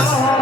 Yes.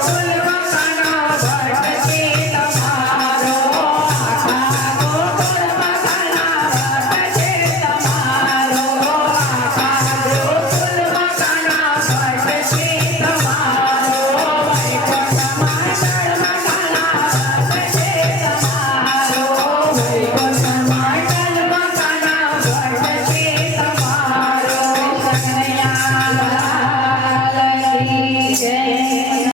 Thank